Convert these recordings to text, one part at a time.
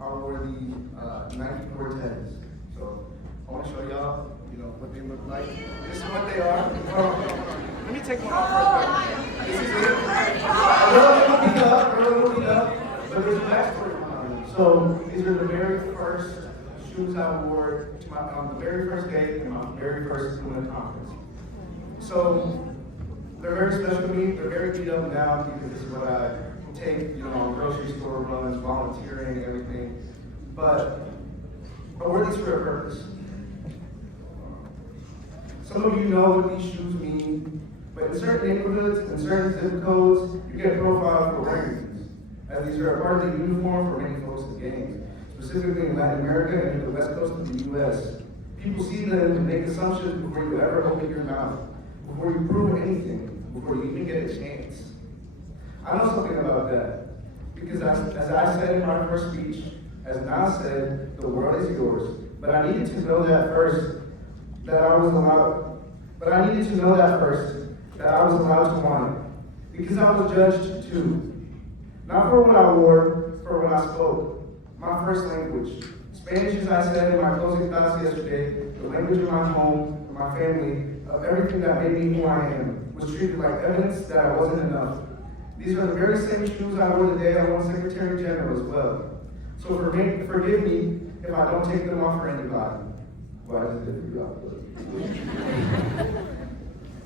I wore the Nike Cortez. So I want to show y'all, what they look like. This is what they are. Let me take one off first. This is it. A little beat up, but there's a backstory behind it. So these are the very first shoes I wore to on the very first day in my very first KUNA conference. So they're very special to me. They're very beat up and down because this is what I take, on grocery store runs, volunteering, everything. But I wear these for a purpose. Some of you know what these shoes mean, but in certain neighborhoods, in certain zip codes, you get profiled for wearing these, as these are a part of the uniform for many folks at games, specifically in Latin America and in the west coast of the U.S. People see them and make assumptions before you ever open your mouth, before you prove anything, before you even get a chance. I know something about that, because as I said in my first speech, as Nas said, the world is yours. But I needed to know that first, that I was allowed to want it. Because I was judged too. Not for what I wore, for what I spoke. My first language. Spanish, as I said in my closing class yesterday, the language of my home, of my family, of everything that made me who I am, was treated like evidence that I wasn't enough. These are the very same shoes I wore the day I won Secretary General as well. So forgive me if I don't take them off for anybody. Why does it for you?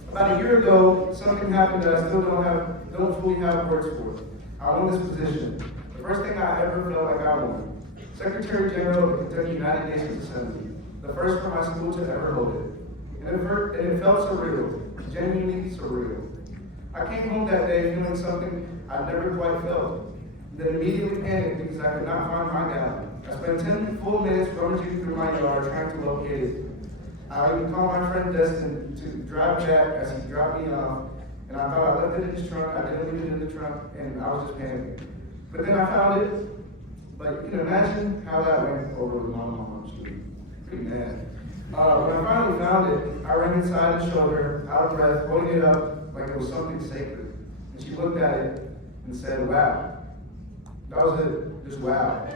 About a year ago, something happened that I still don't fully have words for. I won this position. The first thing I ever felt like I won. Secretary General of the Kentucky United Nations Assembly. The first for my school to ever hold it. And it felt surreal, genuinely surreal. I came home that day feeling something I'd never quite felt. Then immediately panicked because I could not find my gown. I spent 10 full minutes rummaging through my yard trying to locate it. I even called my friend Destin to drive back as he dropped me off, and I thought I left it in his trunk. I didn't leave it in the trunk, and I was just panicking. But then I found it. But you can imagine how that went over with my mom. She was pretty mad. When I finally found it, I ran inside and showed her, out of breath, holding it up like it was something sacred. And she looked at it and said, "Wow." That was it, just wow.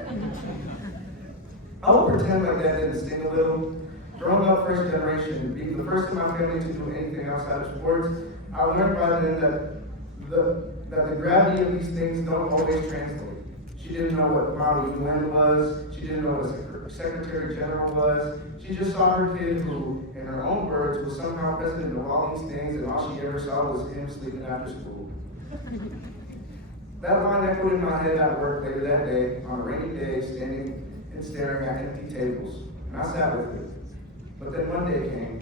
I won't pretend like that didn't sting a little. Growing up first generation, being the first in my family to do anything outside of sports, I learned by then that the gravity of these things don't always translate. She didn't know what Model UN was, she didn't know what a Secretary General was. She just saw her kid who, in her own words, was somehow president of all these things, and all she ever saw was him sleeping after school. That line echoed in my head at work later that day, on a rainy day, standing and staring at empty tables. And I sat with it. But then one day came.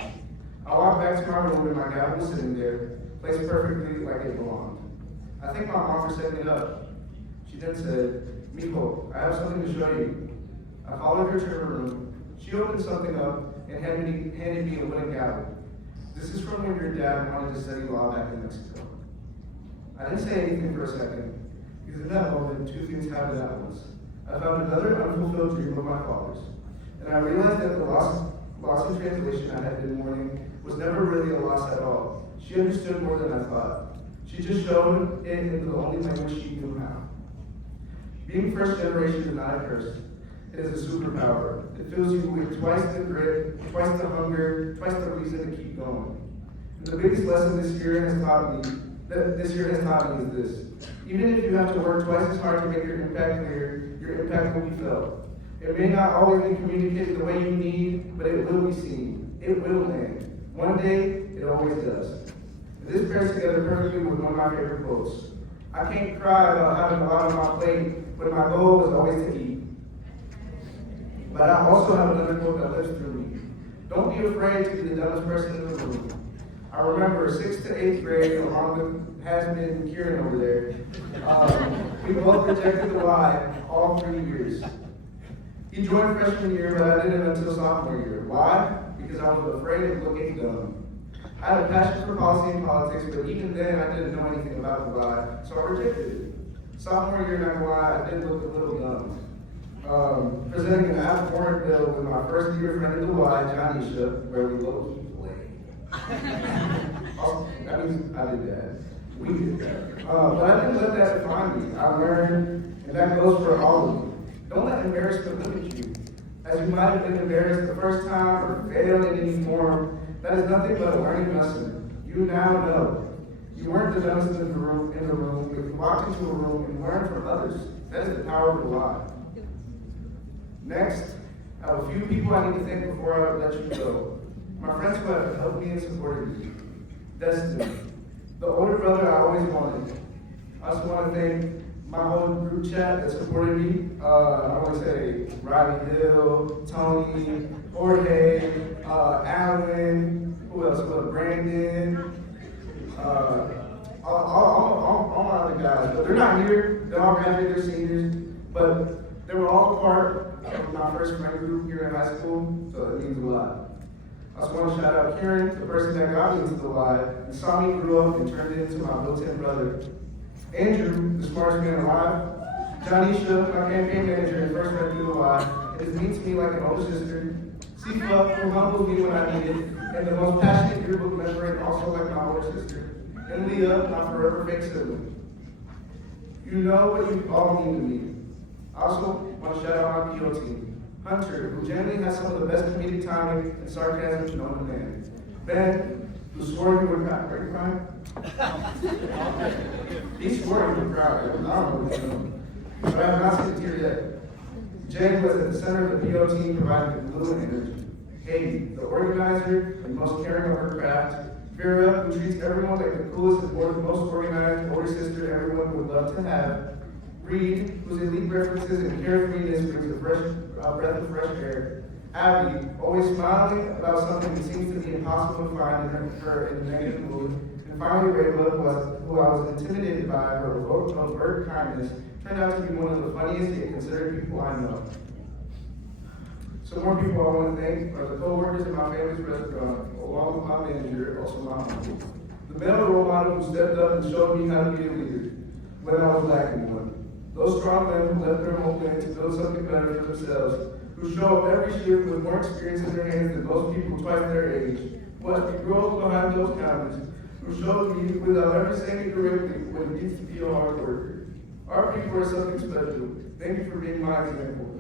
I walked back to my room and my gown was sitting there, placed perfectly like it belonged. I think my mom was setting it up. She then said, "Mijo, I have something to show you." I followed her to her room. She opened something up and handed me a wooden gavel. "This is from when your dad wanted to study law back in Mexico." I didn't say anything for a second, because in that moment, two things happened at once. I found another unfulfilled dream of my father's, and I realized that the loss in translation I had been mourning was never really a loss at all. She understood more than I thought. She just showed it in the only language she knew how. Being first generation is not a curse. It is a superpower. It fills you with twice the grit, twice the hunger, twice the reason to keep going. And the biggest lesson this year has taught me is this. Even if you have to work twice as hard to make your impact clear, your impact will be felt. It may not always be communicated the way you need, but it will be seen. It will land. One day, it always does. And this pairs together perfectly with one of my favorite quotes. I can't cry about having a lot on my plate, but my goal was always to eat. But I also have another quote that lives through me. Don't be afraid to be the dumbest person in the room. I remember 6th to 8th grade, along with has-been Kieran over there. We both rejected the Y all 3 years. He joined freshman year, but I didn't until sophomore year. Why? Because I was afraid of looking dumb. I had a passion for policy and politics, but even then I didn't know anything about the Y, so I rejected it. Sophomore year, not gonna lie, I did look a little dumb. Presenting an abhorrent bill with my first year friend in the Y, Johnny Shook, where we low-key played. That means I did that. We did that. But I didn't let that define me. I learned, and that goes for all of you. Don't let embarrassment look at you. As you might have been embarrassed the first time or failed in any form, that is nothing but a learning lesson. You now know. You weren't the dumbest in the room, but you walked into a room and learned from others. That is the power of the lie. Next, I have a few people I need to thank before I let you go. My friends who have helped me and supported me. Destiny, the older brother I always wanted. I also want to thank my whole group chat that supported me. I want to say Riley Hill, Tony, Jorge, Alan, who else? Brandon, all my other guys. But they're not here. They all graduated, they're seniors. But they were all a part of my first friend group here in high school, so it means a lot. I just want to shout out Kieran, the person that got me into the Y, and saw me grow up and turned it into my built-in brother. Andrew, the smartest man alive. Janisha, my campaign manager and first rep through the Y, is mean to me like an older sister. Sifa, who humbles me when I need it, and the most passionate yearbook member and also like my older sister. And Leah, my forever fake sibling. You know what you all mean to me. I also want to shout out my PO team. Hunter, who generally has some of the best comedic timing and sarcasm known to man. Ben, who swore you were crying. Are you crying? He swore you were crying. I don't know what he's doing. But I have not seen a tear yet. Jen was at the center of the PO team, providing glue and energy. Katie, the organizer and most caring of her craft. Vera, who treats everyone like the coolest and most organized older sister everyone would love to have. Reed, whose elite references and carefreeness brings a fresh breath of fresh air. Abby, always smiling about something that seems to be impossible to find in her in a negative mood. And finally, Rayla, who I was intimidated by her overt kindness, turned out to be one of the funniest yet considerate people I know. Some more people I want to thank are the co-workers in my family's restaurant, along with my manager, also my uncle. The male role model who stepped up and showed me how to be a leader when I was lacking one. Those strong men who left their homeland to build something better for themselves, who show up every shift with more experience in their hands than most people twice their age, who has to grow up behind those counters, who showed me without ever saying it directly what it means to be a hard worker. Our people are something special. Thank you for being my example.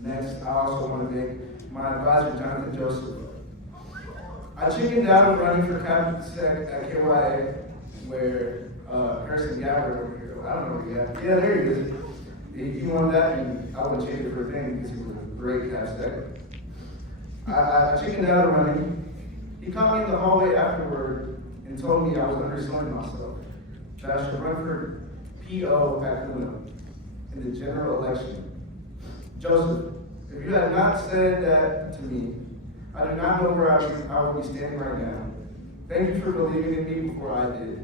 Next, I also want to thank my advisor, Jonathan Joseph. I chickened out of running for captain sec at KYA, where Harrison Gabbard over here, I don't know where he is. Yeah, there he is. He won that, and I wouldn't change it for a thing because he was a great cap sec. I chickened out of running. He caught me in the hallway afterward and told me I was underselling myself, that I should run for PO at KUNA in the general election. Joseph, if you had not said that to me, I do not know where I would be standing right now. Thank you for believing in me before I did.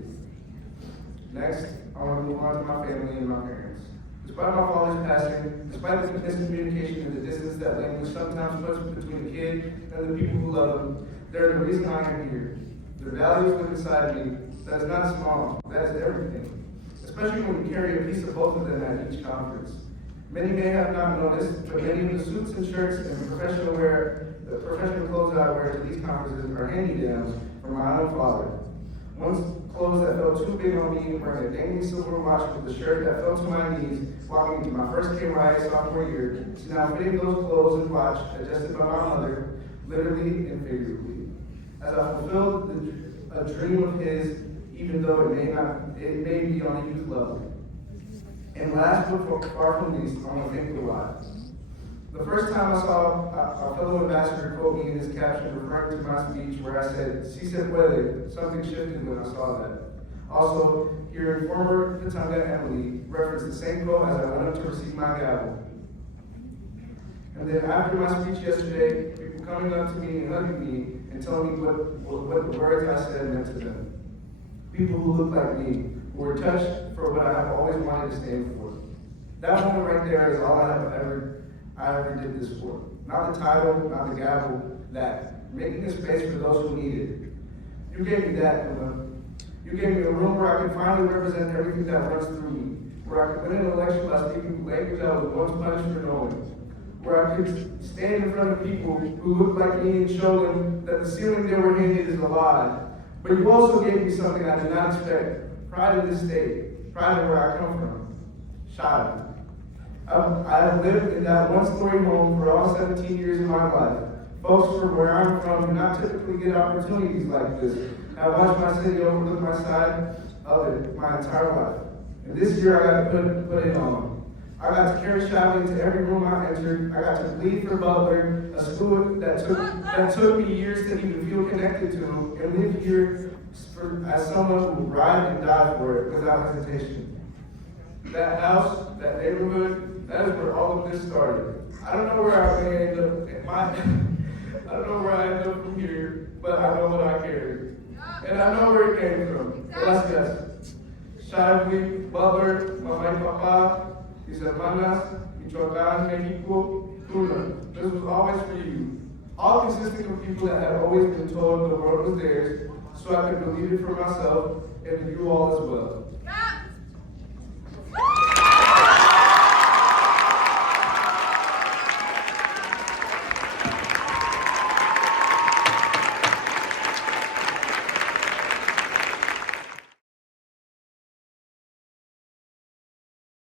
Next, I want to move on to my family and my parents. Despite my father's passing, despite the miscommunication and the distance that language sometimes puts between the kid and the people who love him, they're the reason I am here. Their values live inside me. That is not small, that is everything. Especially when you carry a piece of both of them at each conference. Many may have not noticed, but many of the suits and shirts and professional clothes I wear to these conferences are hand-me-downs from my own father. Once clothes that felt too big on me, wearing a dangly silver watch with a shirt that fell to my knees, walking into my first KYA sophomore year, to now fitting those clothes and watch adjusted by my mother, literally and figuratively. As I fulfilled a dream of his, even though it may be on a youth level. And last but far from least, I want to thank the Y. The first time I saw a fellow ambassador quote me in his caption referring to my speech where I said, "Si se puede," something shifted when I saw that. Also, hearing former Katanga Emily reference the same quote as I went up to receive my gavel. And then after my speech yesterday, people coming up to me and hugging me and telling me what the words I said meant to them. People who look like me, who were touched for what I have always wanted to stand for. That moment right there is all I ever did this for. Not the title, not the gavel, that. Making a space for those who need it. You gave me that, KUNA. You gave me a room where I could finally represent everything that runs through me. Where I could win an election by speaking language I was once punished for knowing. where I could stand in front of people who looked like me and show them that the ceiling they were handed is a lie. But you also gave me something I did not expect: pride in this state, pride in where I come from, Shiloh. I have lived in that one-story home for all 17 years of my life. Folks from where I'm from do not typically get opportunities like this. I watched my city overlook my side of it my entire life. And this year I got to put it on. I got to carry Shiloh into every room I entered. I got to bleed for Butler, a school that took me years to even feel connected to, and live here as someone who ride and die for it without hesitation. That house, that neighborhood, that is where all of this started. I don't know where I may end up. I don't know where I end up from here, but I know what I carry, and I know where it came from. Gracias. Shiloh, Butler, Mamá y Papá, mis hermanas, Michoacán, Mexico, KUNA. This was always for you. All consisting of people that had always been told the world was theirs, so I could believe it for myself and you all as well.